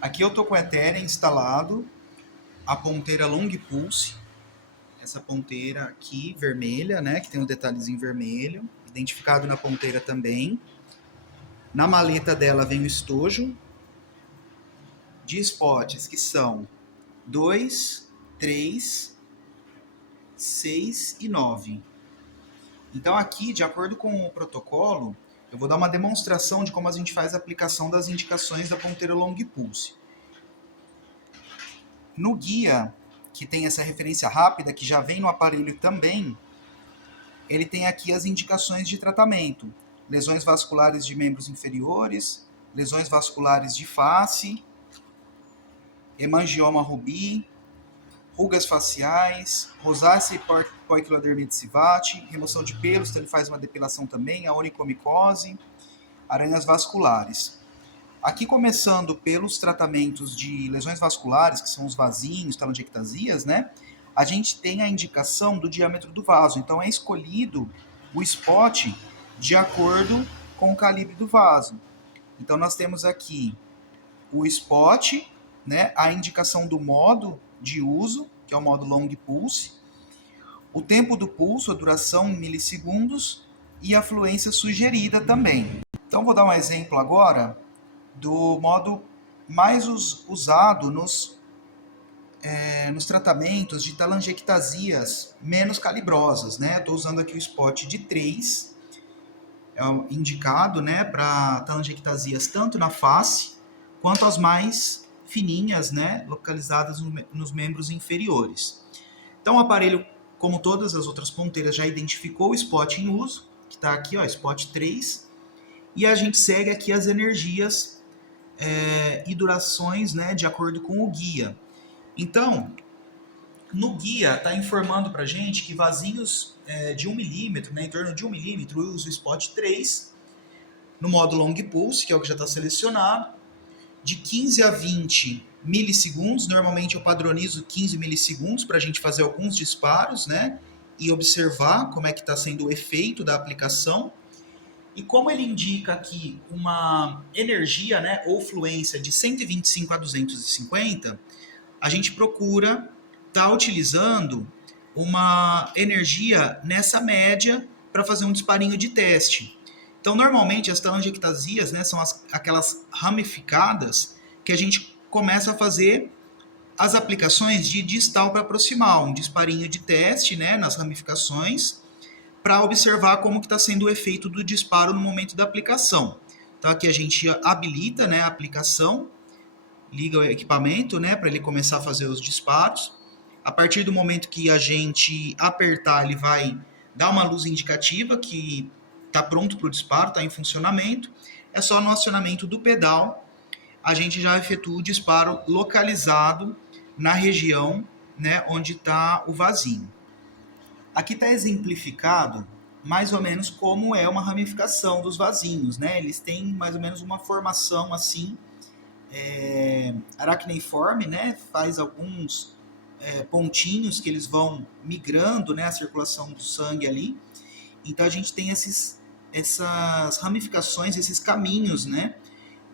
Aqui eu estou com o Ethereum instalado, a ponteira Long Pulse, essa ponteira aqui vermelha, né, que tem um detalhezinho vermelho, identificado na ponteira também. Na maleta dela vem o estojo de spots que são 2, 3, 6 e 9. Então aqui, de acordo com o protocolo, eu vou dar uma demonstração de como a gente faz a aplicação das indicações da ponteira Long Pulse. No guia, que tem essa referência rápida, que já vem no aparelho também, ele tem aqui as indicações de tratamento. Lesões vasculares de membros inferiores, lesões vasculares de face, hemangioma rubi, rugas faciais, rosácea e poiquilodermite civate, remoção de pelos, então ele faz uma depilação também, a onychomicose, aranhas vasculares. Aqui começando pelos tratamentos de lesões vasculares, que são os vasinhos, telangiectasias, né? A gente tem a indicação do diâmetro do vaso. Então é escolhido o spot de acordo com o calibre do vaso. Então nós temos aqui o spot, né? A indicação do modo de uso, que é o modo long pulse, o tempo do pulso, a duração em milissegundos e a fluência sugerida também. Então vou dar um exemplo agora do modo mais usado nos tratamentos de telangiectasias menos calibrosas, né? Estou usando aqui o spot de 3, é indicado, né, para telangiectasias tanto na face quanto as mais fininhas, né, localizadas nos membros inferiores. Então o aparelho, como todas as outras ponteiras, já identificou o spot em uso, que está aqui, ó, spot 3, e a gente segue aqui as energias e durações, né, de acordo com o guia. Então, no guia está informando para a gente que vasinhos de 1 milímetro, né, em torno de 1 milímetro, eu uso o spot 3, no modo long pulse, que é o que já está selecionado, de 15 a 20 milissegundos, normalmente eu padronizo 15 milissegundos para a gente fazer alguns disparos, né, e observar como é que está sendo o efeito da aplicação. E como ele indica aqui uma energia, né, ou fluência de 125 a 250, a gente procura estar utilizando uma energia nessa média para fazer um disparinho de teste. Então, normalmente, as telangiectasias, né, são aquelas ramificadas que a gente começa a fazer as aplicações de distal para proximal, um disparinho de teste, né, nas ramificações, para observar como que está sendo o efeito do disparo no momento da aplicação. Então aqui a gente habilita, né, a aplicação, liga o equipamento, né, para ele começar a fazer os disparos. A partir do momento que a gente apertar, ele vai dar uma luz indicativa que está pronto para o disparo, está em funcionamento. É só no acionamento do pedal, a gente já efetua o disparo localizado na região, né, onde está o vasinho. Aqui está exemplificado mais ou menos como é uma ramificação dos vasinhos, né? Eles têm mais ou menos uma formação assim, aracneiforme, né? Faz alguns pontinhos que eles vão migrando, né? A circulação do sangue ali. Então a gente tem essas ramificações, esses caminhos, né?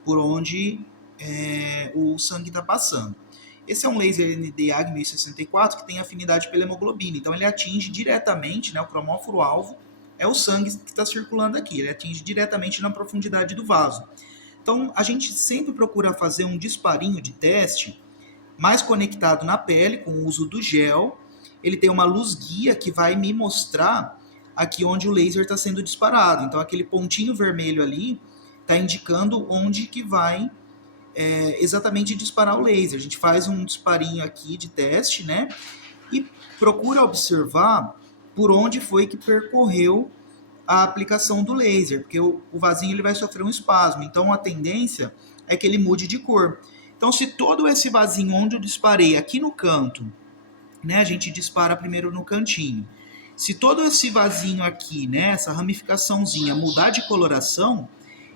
Por onde o sangue está passando. Esse é um laser Nd:YAG 1064 que tem afinidade pela hemoglobina, então ele atinge diretamente, né, o cromóforo-alvo é o sangue que está circulando aqui, ele atinge diretamente na profundidade do vaso. Então a gente sempre procura fazer um disparinho de teste mais conectado na pele, com o uso do gel. Ele tem uma luz guia que vai me mostrar aqui onde o laser está sendo disparado. Então aquele pontinho vermelho ali está indicando onde que vai exatamente disparar o laser. A gente faz um disparinho aqui de teste, né? E procura observar por onde foi que percorreu a aplicação do laser, porque o vasinho ele vai sofrer um espasmo. Então a tendência é que ele mude de cor. Então se todo esse vasinho onde eu disparei aqui no canto, né? A gente dispara primeiro no cantinho. Se todo esse vasinho aqui, né? Essa ramificaçãozinha mudar de coloração,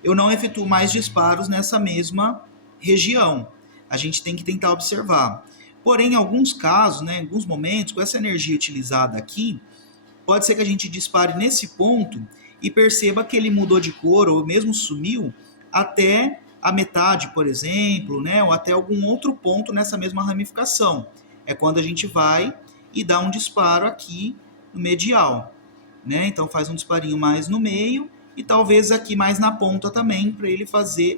eu não efetuo mais disparos nessa mesma região. A gente tem que tentar observar. Porém, em alguns casos, né, em alguns momentos, com essa energia utilizada aqui, pode ser que a gente dispare nesse ponto e perceba que ele mudou de cor ou mesmo sumiu até a metade, por exemplo, né, ou até algum outro ponto nessa mesma ramificação. É quando a gente vai e dá um disparo aqui no medial, né? Então faz um disparinho mais no meio e talvez aqui mais na ponta também, para ele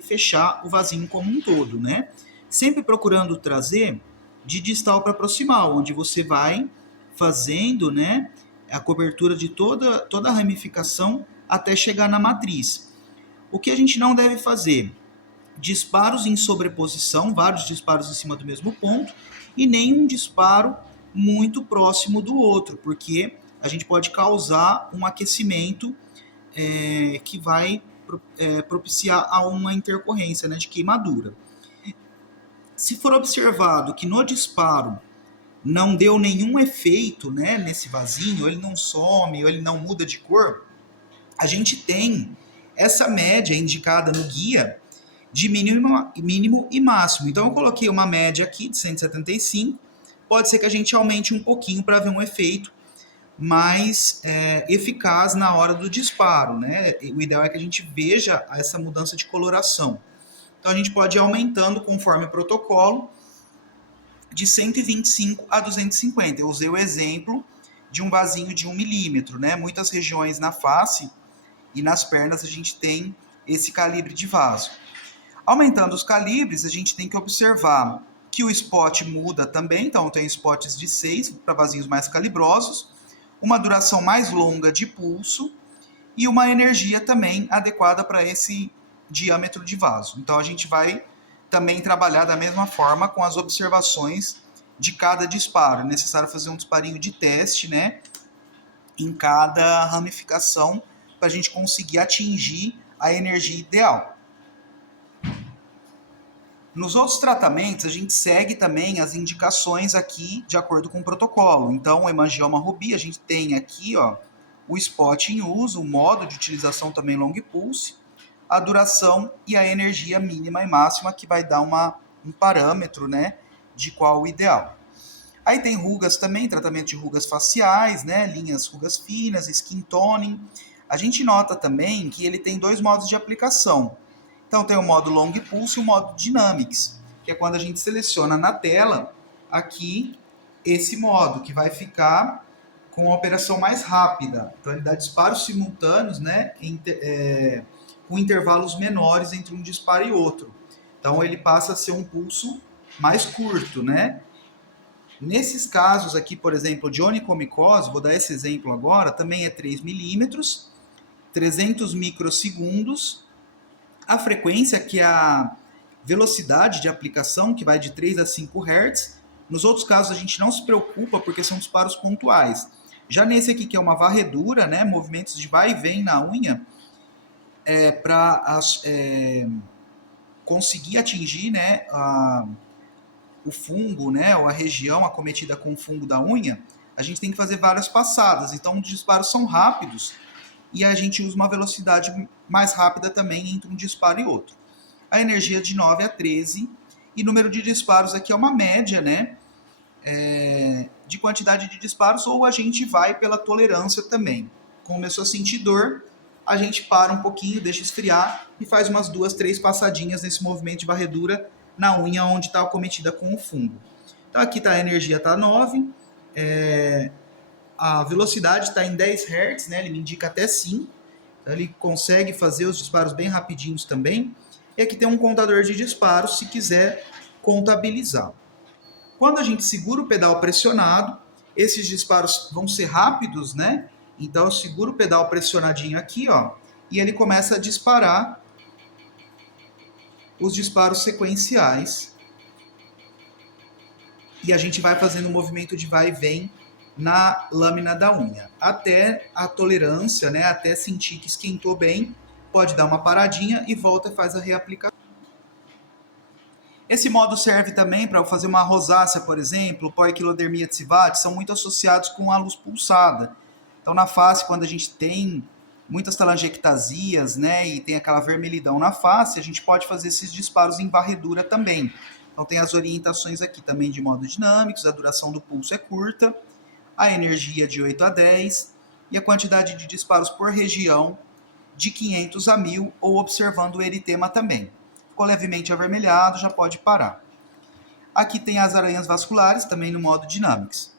fechar o vasinho como um todo, né? Sempre procurando trazer de distal para proximal, onde você vai fazendo, né, a cobertura de toda a ramificação até chegar na matriz. O que a gente não deve fazer? Disparos em sobreposição, vários disparos em cima do mesmo ponto, e nenhum disparo muito próximo do outro, porque a gente pode causar um aquecimento que vai propiciar a uma intercorrência, né, de queimadura. Se for observado que no disparo não deu nenhum efeito, né, nesse vasinho, ou ele não some, ou ele não muda de cor, a gente tem essa média indicada no guia de mínimo e máximo. Então eu coloquei uma média aqui de 175, pode ser que a gente aumente um pouquinho para ver um efeito mais eficaz na hora do disparo, né? O ideal é que a gente veja essa mudança de coloração. Então a gente pode ir aumentando conforme o protocolo, de 125 a 250. Eu usei o exemplo de um vasinho de 1 milímetro, né? Muitas regiões na face e nas pernas a gente tem esse calibre de vaso. Aumentando os calibres, a gente tem que observar que o spot muda também, então tem spots de 6 para vasinhos mais calibrosos, uma duração mais longa de pulso e uma energia também adequada para esse diâmetro de vaso. Então a gente vai também trabalhar da mesma forma com as observações de cada disparo. É necessário fazer um disparinho de teste, né, em cada ramificação para a gente conseguir atingir a energia ideal. Nos outros tratamentos, a gente segue também as indicações aqui de acordo com o protocolo. Então, o hemangioma rubi, a gente tem aqui, ó, o spot em uso, o modo de utilização também long pulse, a duração e a energia mínima e máxima, que vai dar um parâmetro, né, de qual o ideal. Aí tem rugas também, tratamento de rugas faciais, né, linhas rugas finas, skin toning. A gente nota também que ele tem 2 modos de aplicação. Então tem o modo long pulse e o modo dynamics, que é quando a gente seleciona na tela aqui esse modo, que vai ficar com a operação mais rápida. Então ele dá disparos simultâneos, né, com intervalos menores entre um disparo e outro. Então ele passa a ser um pulso mais curto, né? Nesses casos aqui, por exemplo, de onicomicose, vou dar esse exemplo agora, também é 3 milímetros, 300 microsegundos, a frequência, que é a velocidade de aplicação, que vai de 3 a 5 Hz. Nos outros casos a gente não se preocupa porque são disparos pontuais. Já nesse aqui, que é uma varredura, né, movimentos de vai e vem na unha, para conseguir atingir, né, o fungo, né, ou a região acometida com o fungo da unha, a gente tem que fazer várias passadas. Então os disparos são rápidos e a gente usa uma velocidade mais rápida também entre um disparo e outro. A energia de 9 a 13 e número de disparos aqui é uma média, né, de quantidade de disparos, ou a gente vai pela tolerância também. Começou a sentir dor, a gente para um pouquinho, deixa esfriar e faz umas 2, 3 passadinhas nesse movimento de varredura na unha onde está acometida com o fungo. Então aqui tá, a energia está 9, a velocidade está em 10 Hz, né? Ele me indica até 5, então ele consegue fazer os disparos bem rapidinhos também. E aqui tem um contador de disparos, se quiser contabilizar. Quando a gente segura o pedal pressionado, esses disparos vão ser rápidos, né? Então eu seguro o pedal pressionadinho aqui, ó, e ele começa a disparar os disparos sequenciais. E a gente vai fazendo um movimento de vai e vem na lâmina da unha, até a tolerância, né, até sentir que esquentou bem, pode dar uma paradinha e volta e faz a reaplicação. Esse modo serve também para fazer uma rosácea, por exemplo, poiquilodermia tsivate, são muito associados com a luz pulsada. Então na face, quando a gente tem muitas telangiectasias, né, e tem aquela vermelhidão na face, a gente pode fazer esses disparos em varredura também. Então tem as orientações aqui também de modo dinâmicos, a duração do pulso é curta, a energia de 8 a 10 e a quantidade de disparos por região de 500 a 1000, ou observando o eritema também. ficou levemente avermelhado, já pode parar. Aqui tem as aranhas vasculares, também no modo Dynamics.